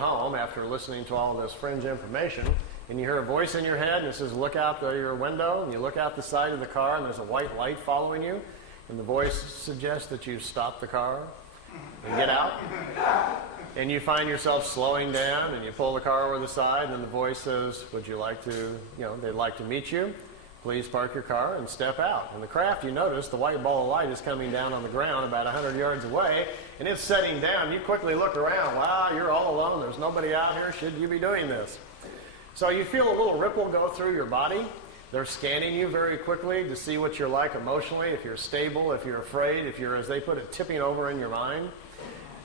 home after listening to all this fringe information, and you hear a voice in your head and it says, look out your window, and you look out the side of the car and there's a white light following you, and the voice suggests that you stop the car and get out, and you find yourself slowing down and you pull the car over the side, and then the voice says, would you like to, they'd like to meet you. Please park your car and step out. In the craft, you notice the white ball of light is coming down on the ground about 100 yards away, and it's setting down. You quickly look around. Wow, you're all alone. There's nobody out here. Should you be doing this? So you feel a little ripple go through your body. They're scanning you very quickly to see what you're like emotionally, if you're stable, if you're afraid, if you're, as they put it, tipping over in your mind.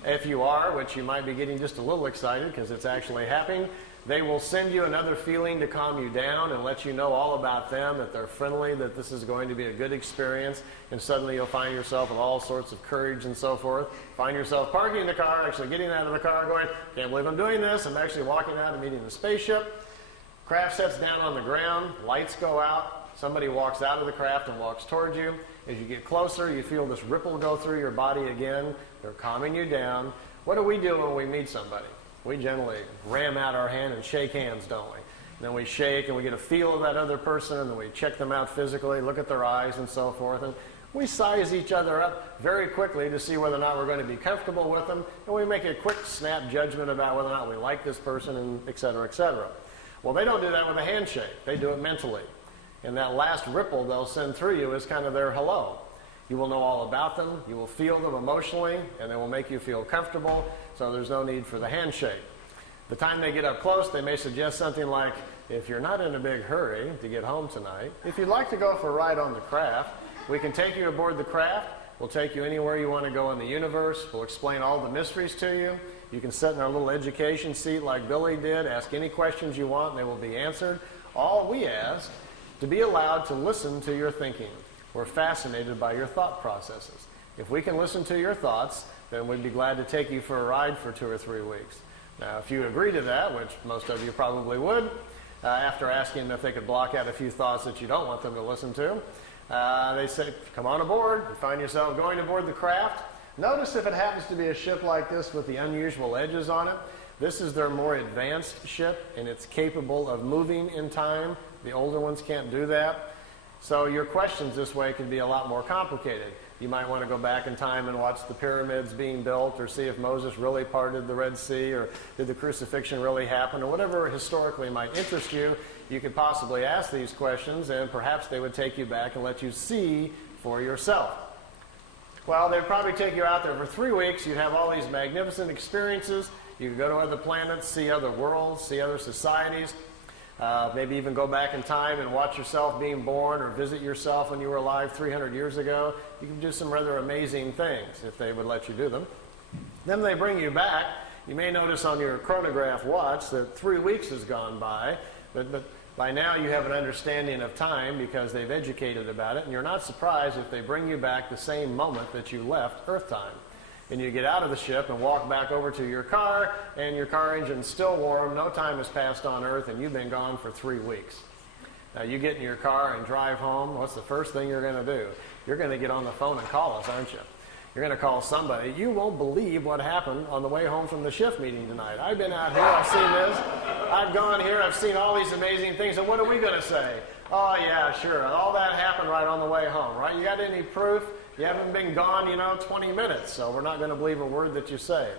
If you are, which you might be getting just a little excited because it's actually happening, they will send you another feeling to calm you down and let you know all about them, that they're friendly, that this is going to be a good experience, and suddenly you'll find yourself with all sorts of courage and so forth. Find yourself parking the car, actually getting out of the car, going, can't believe I'm doing this. I'm actually walking out and meeting the spaceship. Craft sets down on the ground, lights go out, somebody walks out of the craft and walks towards you. As you get closer, you feel this ripple go through your body again. They're calming you down. What do we do when we meet somebody? We generally ram out our hand and shake hands, don't we? And then we shake and we get a feel of that other person, and then we check them out physically, look at their eyes and so forth. And we size each other up very quickly to see whether or not we're going to be comfortable with them. And we make a quick snap judgment about whether or not we like this person, and et cetera, et cetera. Well, they don't do that with a handshake. They do it mentally. And that last ripple they'll send through you is kind of their hello. You will know all about them, you will feel them emotionally, and they will make you feel comfortable, so there's no need for the handshake. The time they get up close, they may suggest something like, if you're not in a big hurry to get home tonight, if you'd like to go for a ride on the craft, we can take you aboard the craft, we'll take you anywhere you want to go in the universe, we'll explain all the mysteries to you, you can sit in our little education seat like Billy did, ask any questions you want, and they will be answered. All we ask, to be allowed to listen to your thinking. We're fascinated by your thought processes. If we can listen to your thoughts, then we'd be glad to take you for a ride for 2 or 3 weeks. Now, if you agree to that, which most of you probably would, after asking them if they could block out a few thoughts that you don't want them to listen to, they say, come on aboard. You find yourself going aboard the craft. Notice if it happens to be a ship like this with the unusual edges on it, this is their more advanced ship, and it's capable of moving in time. The older ones can't do that. So your questions this way can be a lot more complicated. You might want to go back in time and watch the pyramids being built, or see if Moses really parted the Red Sea, or did the crucifixion really happen, or whatever historically might interest you. You could possibly ask these questions, and perhaps they would take you back and let you see for yourself. Well, they'd probably take you out there for 3 weeks. You'd have all these magnificent experiences. You could go to other planets, see other worlds, see other societies. Maybe even go back in time and watch yourself being born, or visit yourself when you were alive 300 years ago. You can do some rather amazing things if they would let you do them. Then they bring you back. You may notice on your chronograph watch that 3 weeks has gone by, but by now you have an understanding of time because they've educated about it, and you're not surprised if they bring you back the same moment that you left Earth time. And you get out of the ship and walk back over to your car, and your car engine's still warm, no time has passed on Earth, and you've been gone for 3 weeks. Now you get in your car and drive home, what's the first thing you're going to do? You're going to get on the phone and call us, aren't you? You're going to call somebody. You won't believe what happened on the way home from the shift meeting tonight. I've been out here, I've seen this, I've gone here, I've seen all these amazing things, and what are we going to say? Oh yeah, sure, all that happened right on the way home, right? You got any proof? You haven't been gone, 20 minutes, so we're not going to believe a word that you say.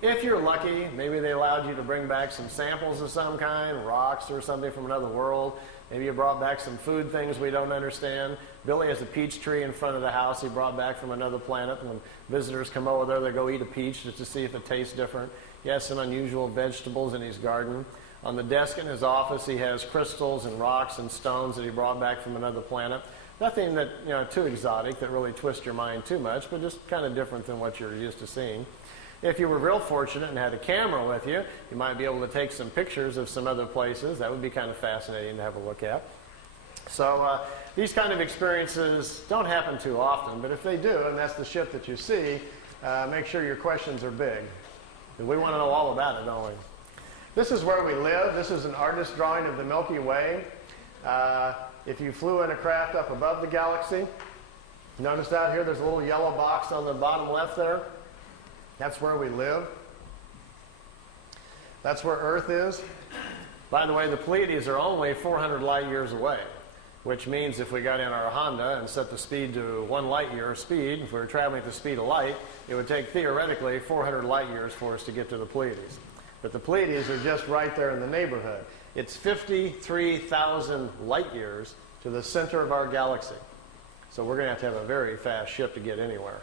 If you're lucky, maybe they allowed you to bring back some samples of some kind, rocks or something from another world. Maybe you brought back some food things we don't understand. Billy has a peach tree in front of the house he brought back from another planet. When visitors come over there, they go eat a peach just to see if it tastes different. He has some unusual vegetables in his garden. On the desk in his office, he has crystals and rocks and stones that he brought back from another planet. Nothing that, too exotic that really twists your mind too much, but just kind of different than what you're used to seeing. If you were real fortunate and had a camera with you, you might be able to take some pictures of some other places. That would be kind of fascinating to have a look at. So these kind of experiences don't happen too often, but if they do, and that's the ship that you see, make sure your questions are big. We want to know all about it, don't we? This is where we live. This is an artist's drawing of the Milky Way. If you flew in a craft up above the galaxy, notice out here there's a little yellow box on the bottom left there. That's where we live. That's where Earth is. By the way, the Pleiades are only 400 light years away, which means if we got in our Honda and set the speed to 1 light year speed, if we were traveling at the speed of light, it would take theoretically 400 light years for us to get to the Pleiades. But the Pleiades are just right there in the neighborhood. It's 53,000 light years to the center of our galaxy. So we're going to have a very fast ship to get anywhere.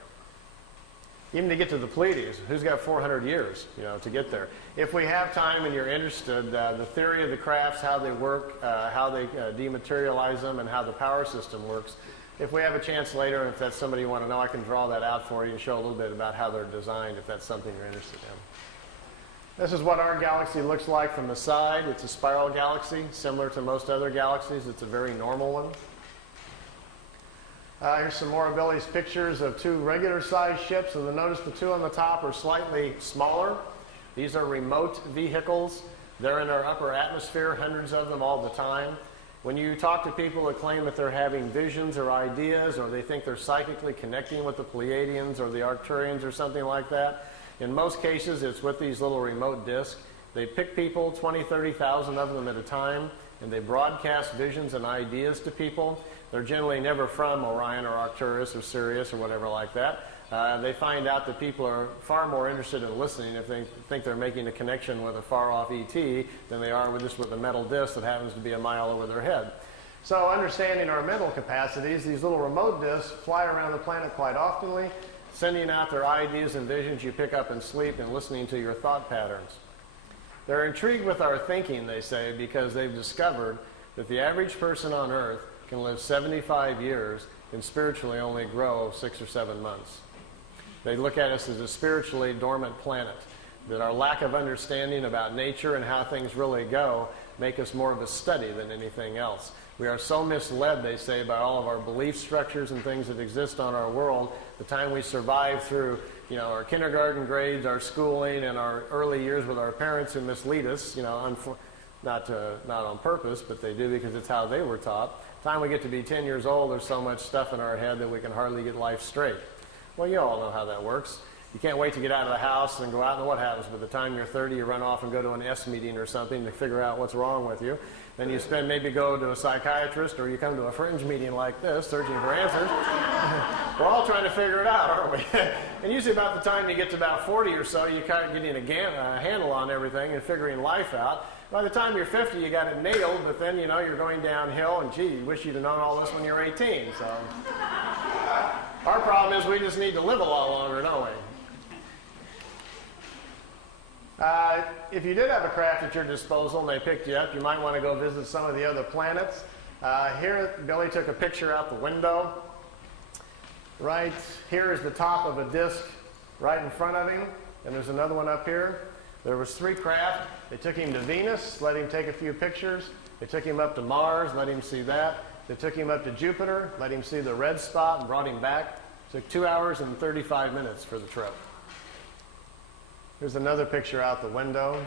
Even to get to the Pleiades, who's got 400 years, to get there? If we have time and you're interested, the theory of the crafts, how they work, how they dematerialize them, and how the power system works. If we have a chance later, and if that's somebody you want to know, I can draw that out for you and show a little bit about how they're designed, if that's something you're interested in. This is what our galaxy looks like from the side. It's a spiral galaxy, similar to most other galaxies. It's a very normal one. Here's some more of Billy's pictures of 2 regular-sized ships, and notice the 2 on the top are slightly smaller. These are remote vehicles. They're in our upper atmosphere, hundreds of them all the time. When you talk to people that claim that they're having visions or ideas, or they think they're psychically connecting with the Pleiadians or the Arcturians or something like that, in most cases it's with these little remote discs. They pick people, 20, 30,000 of them at a time, and they broadcast visions and ideas to people. They're generally never from Orion or Arcturus or Sirius or whatever like that. They find out that people are far more interested in listening if they think they're making a connection with a far-off ET than they are with a metal disc that happens to be a mile over their head. So understanding our mental capacities, these little remote discs fly around the planet quite oftenly, sending out their ideas and visions you pick up in sleep and listening to your thought patterns. They're intrigued with our thinking, they say, because they've discovered that the average person on Earth can live 75 years and spiritually only grow 6 or 7 months. They look at us as a spiritually dormant planet, that our lack of understanding about nature and how things really go make us more of a study than anything else. We are so misled, they say, by all of our belief structures and things that exist on our world. The time we survive through our kindergarten grades, our schooling, and our early years with our parents who mislead us, not on purpose, but they do because it's how they were taught. The time we get to be 10 years old, there's so much stuff in our head that we can hardly get life straight. Well, you all know how that works. You can't wait to get out of the house and go out, and what happens? By the time you're 30, you run off and go to an S meeting or something to figure out what's wrong with you. Then you maybe go to a psychiatrist, or you come to a fringe meeting like this, searching for answers. We're all trying to figure it out, aren't we? And usually about the time you get to about 40 or so, you kind of getting a handle on everything and figuring life out. By the time you're 50, you got it nailed, but then, you're going downhill, and gee, you wish you'd have known all this when you were 18. So our problem is we just need to live a lot longer, don't we? If you did have a craft at your disposal and they picked you up, you might want to go visit some of the other planets. Here, Billy took a picture out the window. Right here is the top of a disk right in front of him, and there's another one up here. There was 3 craft. They took him to Venus, let him take a few pictures. They took him up to Mars, let him see that. They took him up to Jupiter, let him see the red spot, and brought him back. It took 2 hours and 35 minutes for the trip. Here's another picture out the window.